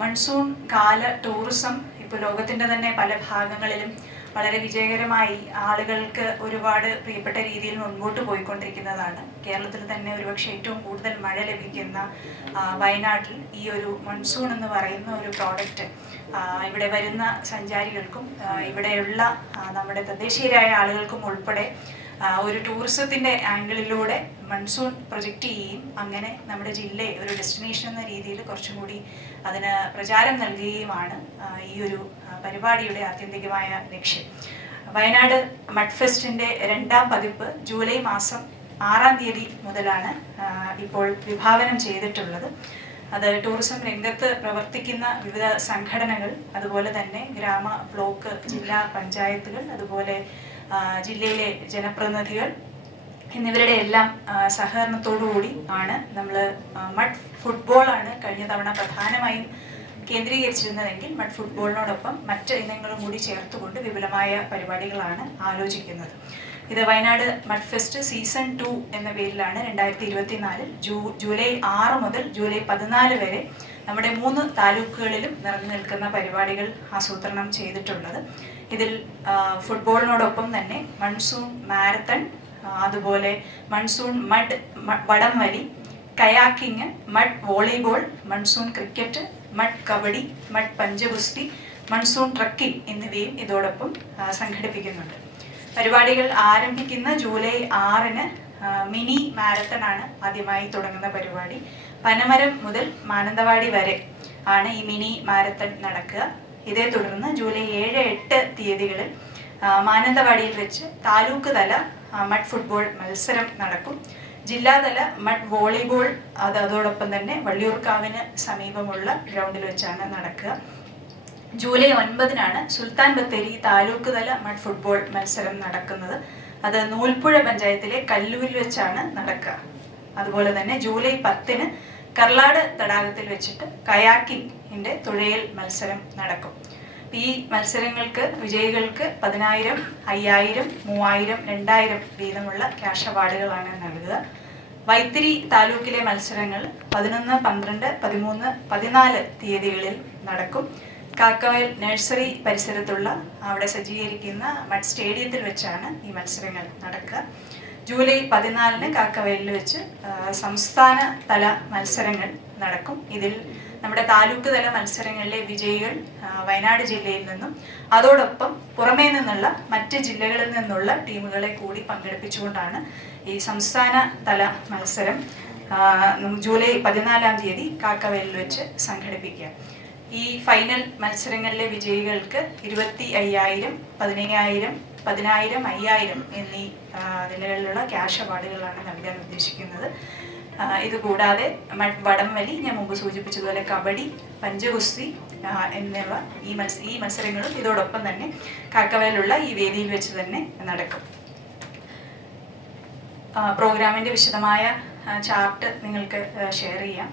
Monsoon കാല tourism ഇപ്പോൾ ലോകത്തിൻ്റെ തന്നെ പല ഭാഗങ്ങളിലും വളരെ വിജയകരമായി ആളുകൾക്ക് ഒരുപാട് പ്രിയപ്പെട്ട രീതിയിൽ മുൻപോട്ട് പോയിക്കൊണ്ടിരിക്കുന്നതാണ്. കേരളത്തിൽ തന്നെ ഒരുപക്ഷെ ഏറ്റവും കൂടുതൽ മഴ ലഭിക്കുന്ന വയനാട്ടിൽ ഈ ഒരു മൺസൂൺ എന്ന് പറയുന്ന ഒരു പ്രോഡക്റ്റ് ഇവിടെ വരുന്ന സഞ്ചാരികൾക്കും ഇവിടെയുള്ള നമ്മുടെ തദ്ദേശീയരായ ആളുകൾക്കും ഉൾപ്പെടെ ഒരു ടൂറിസത്തിൻ്റെ ആംഗിളിലൂടെ മൺസൂൺ പ്രൊജക്റ്റ് ചെയ്യുകയും അങ്ങനെ നമ്മുടെ ജില്ലയെ ഒരു ഡെസ്റ്റിനേഷൻ എന്ന രീതിയിൽ കുറച്ചും കൂടി അതിന് പ്രചാരം നൽകുകയുമാണ് ഈ ഒരു പരിപാടിയുടെ ആത്യന്തികമായ ലക്ഷ്യം. വയനാട് മഡ് ഫെസ്റ്റിൻ്റെ 2ാം പതിപ്പ് ജൂലൈ മാസം 6-ാം തീയതി മുതലാണ് ഇപ്പോൾ വിഭാവനം ചെയ്തിട്ടുള്ളത്. അത് ടൂറിസം രംഗത്ത് പ്രവർത്തിക്കുന്ന വിവിധ സംഘടനകൾ, അതുപോലെ തന്നെ ഗ്രാമ, ബ്ലോക്ക്, ജില്ലാ പഞ്ചായത്തുകൾ, അതുപോലെ ജില്ലയിലെ ജനപ്രതിനിധികൾ എന്നിവരുടെ എല്ലാം സഹകരണത്തോടുകൂടി ആണ് നമ്മൾ മഡ് ഫുട്ബോളാണ് കഴിഞ്ഞ തവണ പ്രധാനമായും കേന്ദ്രീകരിച്ചിരുന്നതെങ്കിൽ മഡ് ഫുട്ബോളിനോടൊപ്പം മറ്റ് ഇനങ്ങളും കൂടി ചേർത്തുകൊണ്ട് വിപുലമായ പരിപാടികളാണ് ആലോചിക്കുന്നത്. ഇത് വയനാട് മഡ് ഫെസ്റ്റ് സീസൺ 2 എന്ന പേരിലാണ് 2024 ജൂലൈ 6 മുതൽ ജൂലൈ 14 വരെ നമ്മുടെ 3 താലൂക്കുകളിലും നിറഞ്ഞു നിൽക്കുന്ന പരിപാടികൾ ആസൂത്രണം ചെയ്തിട്ടുള്ളത്. ഇതിൽ ഫുട്ബോളിനോടൊപ്പം തന്നെ മൺസൂൺ മാരത്തൺ, അതുപോലെ മൺസൂൺ മഡ് വടംവലി, കയാക്കിങ്, mud volleyball, monsoon cricket, mud kabaddi, mud പഞ്ചഗുസ്തി, മൺസൂൺ ട്രക്കിംഗ് എന്നിവയും ഇതോടൊപ്പം സംഘടിപ്പിക്കുന്നുണ്ട്. പരിപാടികൾ ആരംഭിക്കുന്ന ജൂലൈ 6-ന് മിനി മാരത്തൺ ആണ് ആദ്യമായി തുടങ്ങുന്ന പരിപാടി. പനമരം മുതൽ മാനന്തവാടി വരെ ആണ് ഈ മിനി മാരത്തൺ നടക്കുക. ഇതേ തുടർന്ന് ജൂലൈ 7-8 തീയതികളിൽ മാനന്തവാടിയിൽ വെച്ച് താലൂക്ക് തല മഡ് ഫുട്ബോൾ മത്സരം നടക്കും. ജില്ലാതല മഡ് വോളിബോൾ അതോടൊപ്പം തന്നെ വള്ളിയൂർക്കാവിന് സമീപമുള്ള ഗ്രൗണ്ടിൽ വെച്ചാണ് നടക്കുക. ജൂലൈ 9-നാണ് സുൽത്താൻ ബത്തേരി താലൂക്ക് തല മഡ് ഫുട്ബോൾ മത്സരം നടക്കുന്നത്. അത് നൂൽപ്പുഴ പഞ്ചായത്തിലെ കല്ലൂരിൽ വെച്ചാണ് നടക്കുക. അതുപോലെ തന്നെ ജൂലൈ 10-ന് കർലാട് തടാകത്തിൽ വെച്ചിട്ട് കയാക്കിങ്ങിൻ്റെ തുഴയൽ മത്സരം നടക്കും. ഈ മത്സരങ്ങൾക്ക് വിജയികൾക്ക് 10,000, 5,000, 3,000, 2,000 വീതമുള്ള ക്യാഷ് അവാർഡുകളാണ് നൽകുക. വൈത്തിരി താലൂക്കിലെ മത്സരങ്ങൾ 11, 12, 13, 14 തീയതികളിൽ നടക്കും. കാക്കവയൽ നഴ്സറി പരിസരത്തുള്ള അവിടെ സജ്ജീകരിക്കുന്ന മഡ് സ്റ്റേഡിയത്തിൽ വെച്ചാണ് ഈ മത്സരങ്ങൾ നടക്കുക. ജൂലൈ 14-ന് കാക്കവയലിൽ വെച്ച് സംസ്ഥാന തല മത്സരങ്ങൾ നടക്കും. ഇതിൽ നമ്മുടെ താലൂക്ക് തല മത്സരങ്ങളിലെ വിജയികൾ വയനാട് ജില്ലയിൽ നിന്നും അതോടൊപ്പം പുറമേ നിന്നുള്ള മറ്റ് ജില്ലകളിൽ നിന്നുള്ള ടീമുകളെ കൂടി പങ്കെടുപ്പിച്ചുകൊണ്ടാണ് ഈ സംസ്ഥാന തല മത്സരം ജൂലൈ 14-ാം തീയതി കാക്കവയലിൽ വെച്ച് സംഘടിപ്പിക്കുക. ഈ ഫൈനൽ മത്സരങ്ങളിലെ വിജയികൾക്ക് 25,000, 15,000, 10,000, 5,000 എന്നീ നിലകളിലുള്ള ക്യാഷ് അവാർഡുകളാണ് നൽകാൻ ഉദ്ദേശിക്കുന്നത്. ഇതുകൂടാതെ മഡ് വടംവലി, ഞാൻ മുമ്പ് സൂചിപ്പിച്ചതുപോലെ കബഡി, പഞ്ചഗുസ്തി എന്നിവ ഈ മത്സരങ്ങളും ഇതോടൊപ്പം തന്നെ കാക്കവയലുള്ള ഈ വേദിയിൽ വെച്ച് തന്നെ നടക്കും. പ്രോഗ്രാമിൻ്റെ വിശദമായ ചാർട്ട് നിങ്ങൾക്ക് ഷെയർ ചെയ്യാം.